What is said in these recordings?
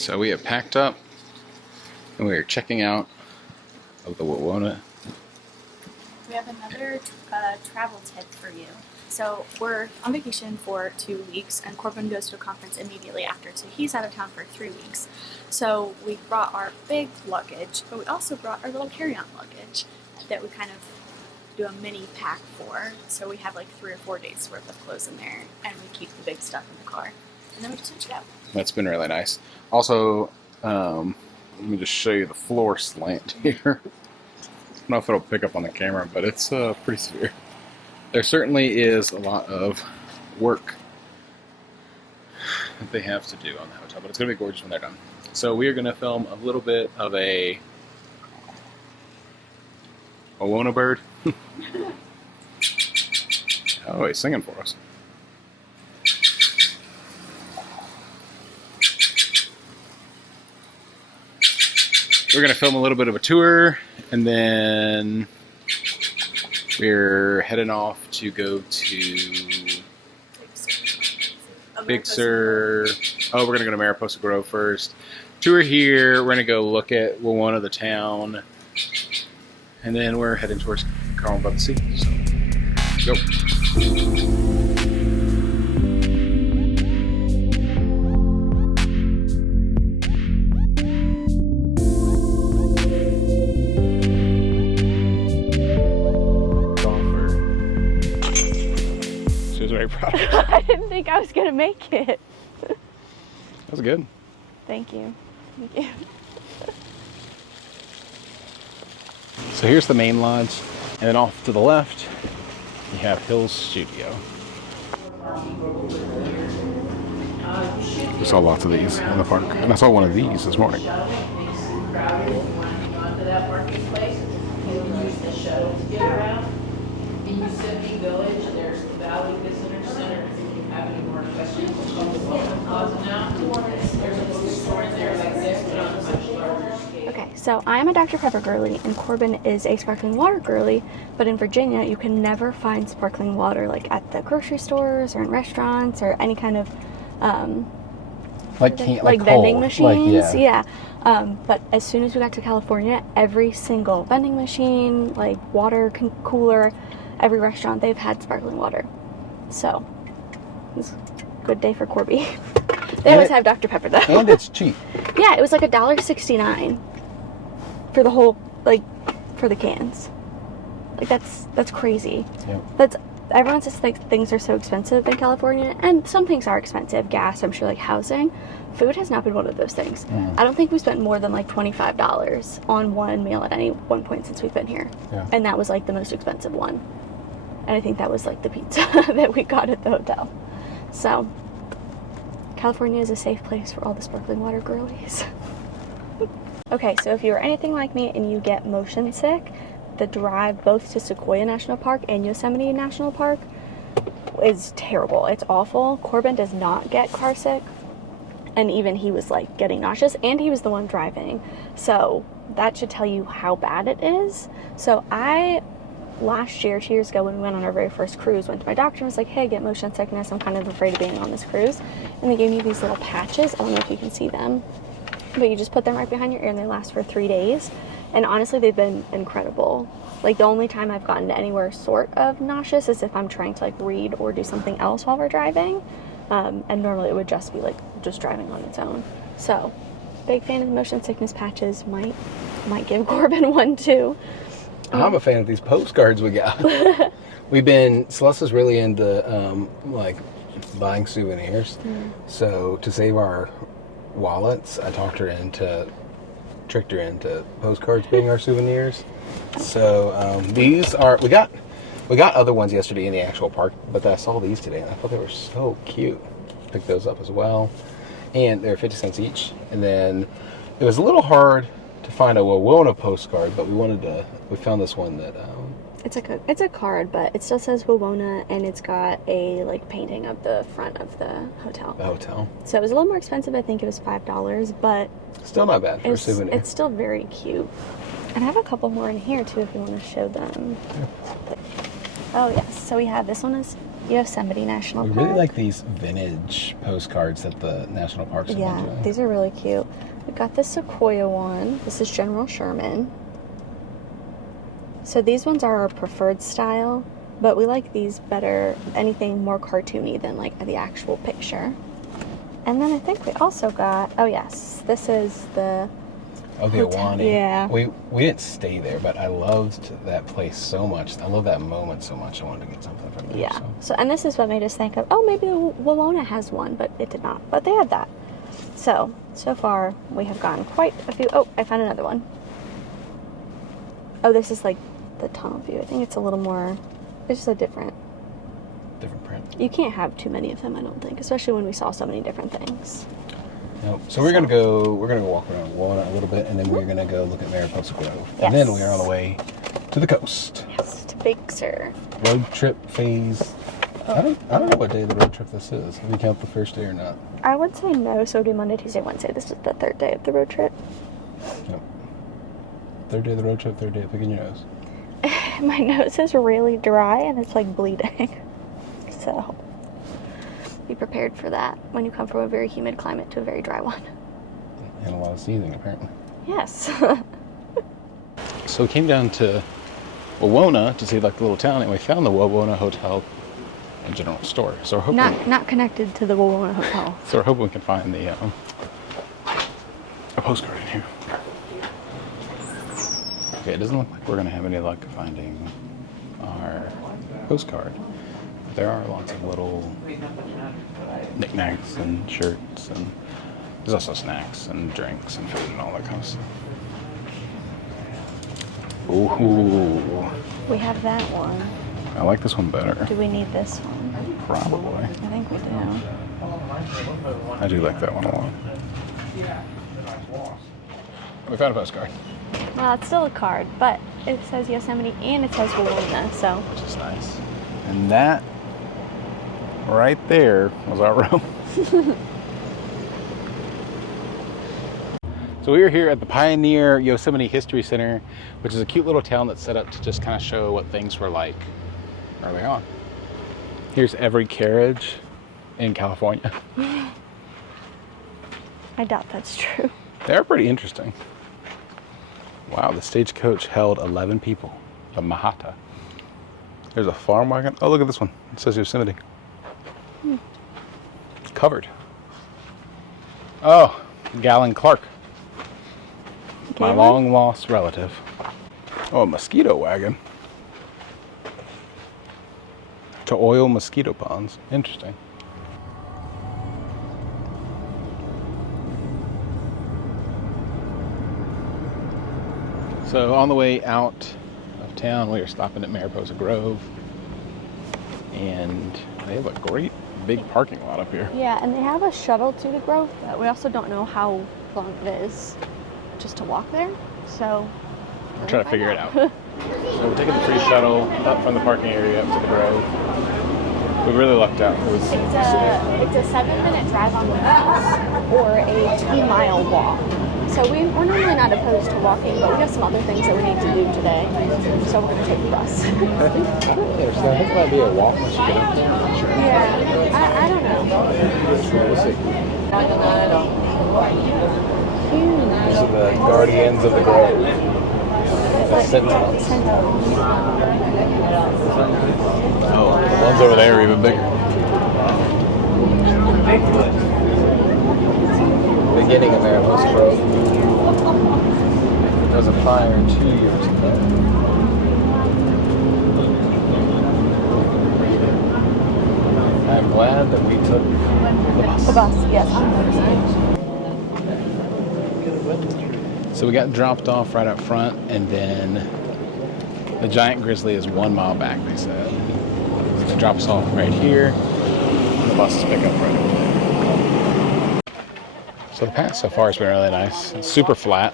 So we have packed up and we are checking out of the Wawona. We have another travel tip for you. So we're on vacation for 2 weeks and Corbin goes to a conference immediately after, so he's out of town for 3 weeks. So we brought our big luggage, but we also brought our little carry-on luggage that we kind of do a mini pack for. So we have like 3 or 4 days worth of clothes in there and we keep the big stuff in the car. And then we just switch it out. That's been really nice. Also, let me just show you the floor slant here. I don't know if it'll pick up on the camera, but it's pretty severe. There certainly is a lot of work that they have to do on the hotel, but it's going to be gorgeous when they're done. So we are going to film a little bit of a Wawona bird. Oh, he's singing for us. We're going to film a little bit of a tour, and then we're heading off to go to Big Sur. Oh, we're going to go to Mariposa Grove first. Tour here. We're going to go look at Wawona, the town, and then we're heading towards Carmel by the Sea. So, go. Very proud of it. I didn't think I was going to make it. That was good. Thank you. Thank you. So here's the main lodge, and then off to the left, you have Hill's Studio. I saw lots of these in the park, and I saw one of these this morning. Okay, so I'm a Dr. Pepper girly and Corbin is a sparkling water girly, but in Virginia you can never find sparkling water like at the grocery stores or in restaurants or any kind of like vending machines. Like, yeah. But as soon as we got to California, every single vending machine, like water cooler, every restaurant, they've had sparkling water. So it's a good day for Corby. They always have Dr. Pepper though. And it's cheap. Yeah, it was like $1.69 for the whole, like, for the cans. Like that's crazy. Yep. Everyone says like things are so expensive in California, and some things are expensive. Gas, I'm sure, like housing. Food has not been one of those things. I don't think we spent more than like $25 on one meal at any one point since we've been here. Yeah. And that was like the most expensive one. And I think that was like the pizza that we got at the hotel. So California is a safe place for all the sparkling water girlies. Okay, so if you're anything like me and you get motion sick, the drive both to Sequoia National Park and Yosemite National Park is terrible. It's awful. Corbin does not get car sick, and even he was like getting nauseous, and he was the one driving. So that should tell you how bad it is. So last year, 2 years ago, when we went on our very first cruise, went to my doctor and was like, hey, I get motion sickness. I'm kind of afraid of being on this cruise. And they gave me these little patches. I don't know if you can see them, but you just put them right behind your ear and they last for 3 days. And honestly, they've been incredible. Like, the only time I've gotten to anywhere sort of nauseous is if I'm trying to like read or do something else while we're driving. And normally it would just be like just driving on its own. So big fan of the motion sickness patches. Might give Corbin one too. I'm a fan of these postcards we got. Celesta's really into like buying souvenirs. So to save our wallets, I tricked her into postcards being our souvenirs. So these are, we got other ones yesterday in the actual park, but I saw these today and I thought they were so cute. Picked those up as well. And they're 50 cents each. And then it was a little hard to find a Wawona postcard, but we found this one that it's a card, but it still says Wawona, and it's got a like painting of the front of the hotel. So it was a little more expensive. I think it was $5, but still not bad for a souvenir. It's still very cute. And I have a couple more in here too if you want to show them. Yeah. Oh yes, so we have this one is Yosemite National We Park. really like these vintage postcards that the national parks have been Yeah, doing. these are really cute. We got the sequoia one. This is General Sherman. So these ones are our preferred style, but we like these better, anything more cartoony than like the actual picture. And then I think we also got, oh yes, this is the Oh, the hotel. Awani. Yeah. We didn't stay there, but I loved that place so much. I love that moment so much. I wanted to get something from there. Yeah. So. So, and this is what made us think of, oh, maybe Wawona has one, but it did not. But they had that. So far we have gotten quite a few. Oh, I found another one. Oh, this is like the tunnel view. I think it's a little more, it's just a different Print. You can't have too many of them, I don't think, especially when we saw so many different things. Nope. So we're gonna go walk around Walnut a little bit, and then we're gonna go look at Mariposa Grove, and then we are on the way to the coast. Yes, to Big Sur. Road trip phase. I don't know what day of the road trip this is. If we count the first day or not. I would say no, so do Monday, Tuesday, Wednesday. This is the third day of the road trip. Nope. Third day of the road trip. Third day of picking your nose. My nose is really dry and it's like bleeding. So be prepared for that when you come from a very humid climate to a very dry one. And a lot of sneezing, apparently. Yes. So we came down to Wawona to see like the little town, and we found the Wawona Hotel and General Store. So we're hoping not connected to the Wawona Hotel. So we're hoping we can find the a postcard in here. Okay, it doesn't look like we're gonna have any luck finding our postcard. But there are lots of little knickknacks and shirts, and there's also snacks and drinks and food and all that kind of stuff. Ooh, We have that one. I like this one better. Do we need this one? Probably. I think we do. I do like that one a lot. We found a postcard. Well, it's still a card, but it says Yosemite and it says Wawona, so. Which is nice. And that right there was our room. So we are here at the Pioneer Yosemite History Center, which is a cute little town that's set up to just kind of show what things were like early on. Here's every carriage in California. I doubt that's true. They're pretty interesting. Wow, the stagecoach held 11 people. The Mahata. There's a farm wagon. Oh, look at this one. It says Yosemite. Covered. Oh, Galen Clark. My Galen? long lost relative. Oh, a mosquito wagon. To oil mosquito ponds. Interesting. So on the way out of town, we are stopping at Mariposa Grove, and they have a great big parking lot up here. Yeah, and they have a shuttle to the Grove, but we also don't know how long it is just to walk there. So We're trying to figure it out. So we're taking the free shuttle up from the parking area up to the Grove. We really lucked out. It's a 7-minute drive on the bus or a 2-mile walk. So we're normally not opposed to walking, but we have some other things that we need to do today. So we're going to take the bus. Yeah, so I think it might be a walk once you get up there. I'm not sure. Yeah, I don't know. We'll see. Huge. These are the guardians of the grove. The sentinels. Oh, the ones over there are even bigger. Beginning of Mariposa Grove. There was a fire 2 years ago. I'm glad that we took the bus. The bus, yes, 100%. So we got dropped off right up front, and then the giant grizzly is 1 mile back, they said. So they drop us off right here, and the buses pick up right over there. So the path so far has been really nice. It's super flat,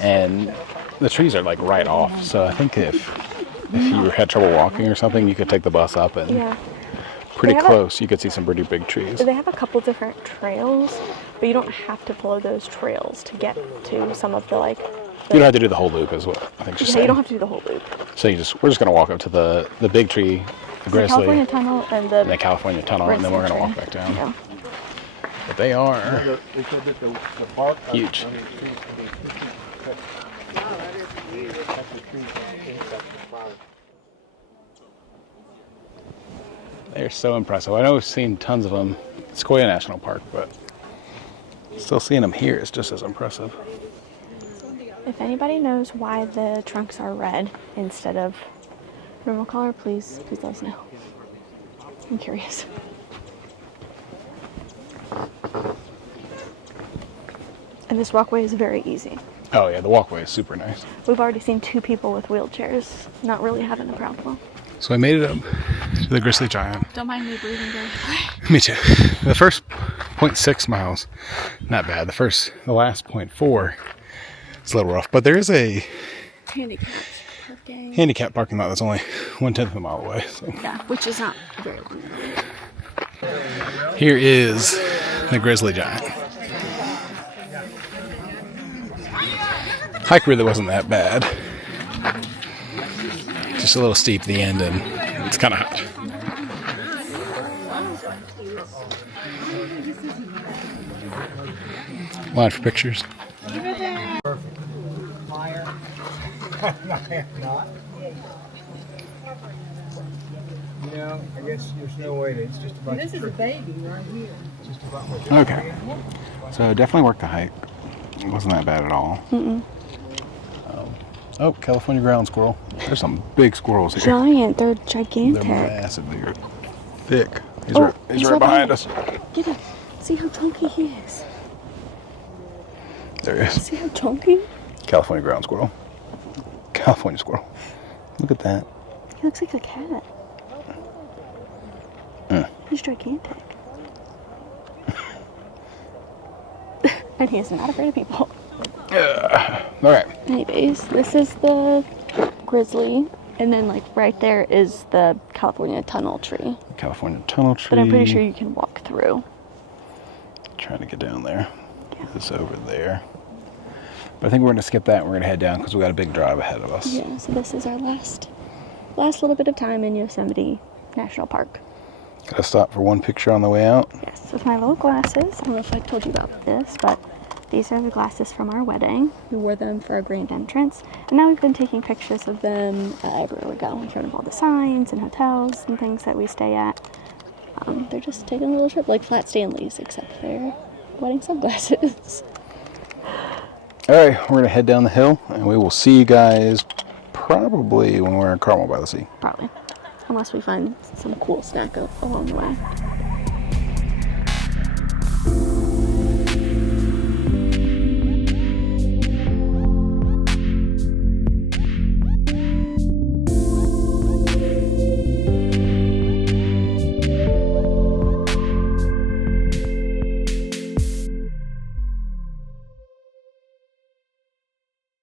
and the trees are like right off. So I think if you had trouble walking or something, you could take the bus up, and Yeah. pretty They have close, you could see some pretty big trees. They have a couple different trails, but you don't have to follow those trails to get to some of the You don't have to do the whole loop, is what I think she's Yeah, saying. you don't have to do the whole loop. So we're just gonna walk up to the big tree the The Grizzly, California Tunnel and and the California Tunnel, and then we're gonna walk back down. Yeah. But they are huge. They're so impressive. I know we've seen tons of them at Sequoia National Park, but still seeing them here is just as impressive. If anybody knows why the trunks are red instead of normal color, please let us know. I'm curious. And this walkway is very easy. Oh yeah, the walkway is super nice. We've already seen 2 people with wheelchairs not really having a problem. So I made it up to the Grizzly Giant. Don't mind me breathing very hard. Me too. The first 0.6 miles, not bad. The last 0.4, it's a little rough. But there is a handicap parking lot that's only 1/10 of a mile away. So. Yeah, which is not very long. Here is the Grizzly Giant. Hike really wasn't that bad. Just a little steep at the end, and it's kind of hot. Line for pictures. Perfect. Higher. Not. You know, I guess there's no way that it's just about. This is a baby right here. Just about what. Okay. So definitely worked the hike. It wasn't that bad at all. Oh, California ground squirrel. There's some big squirrels here. Giant, they're gigantic. They're massive. They're thick. He's he's right behind us. Get him. See how chunky he is. There he is. See how chunky? California ground squirrel. California squirrel. Look at that. He looks like a cat. He's gigantic. And he is not afraid of people. Okay. Anyways, this is the Grizzly, and then like right there is the California Tunnel tree. California tunnel tree. But I'm pretty sure you can walk through. Trying to get down there. Yeah. This over there. But I think we're going to skip that and we're going to head down because we got a big drive ahead of us. Yeah, so this is our last little bit of time in Yosemite National Park. Got to stop for one picture on the way out. Yes, with my little glasses. I don't know if I told you about this, but these are the glasses from our wedding. We wore them for our grand entrance, and now we've been taking pictures of them everywhere we go, in front of all the signs and hotels and things that we stay at. They're just taking a little trip, like Flat Stanley's, except they're wedding sunglasses. All right, we're going to head down the hill, and we will see you guys probably when we're in Carmel by the Sea. Probably. Unless we find some cool snack along the way.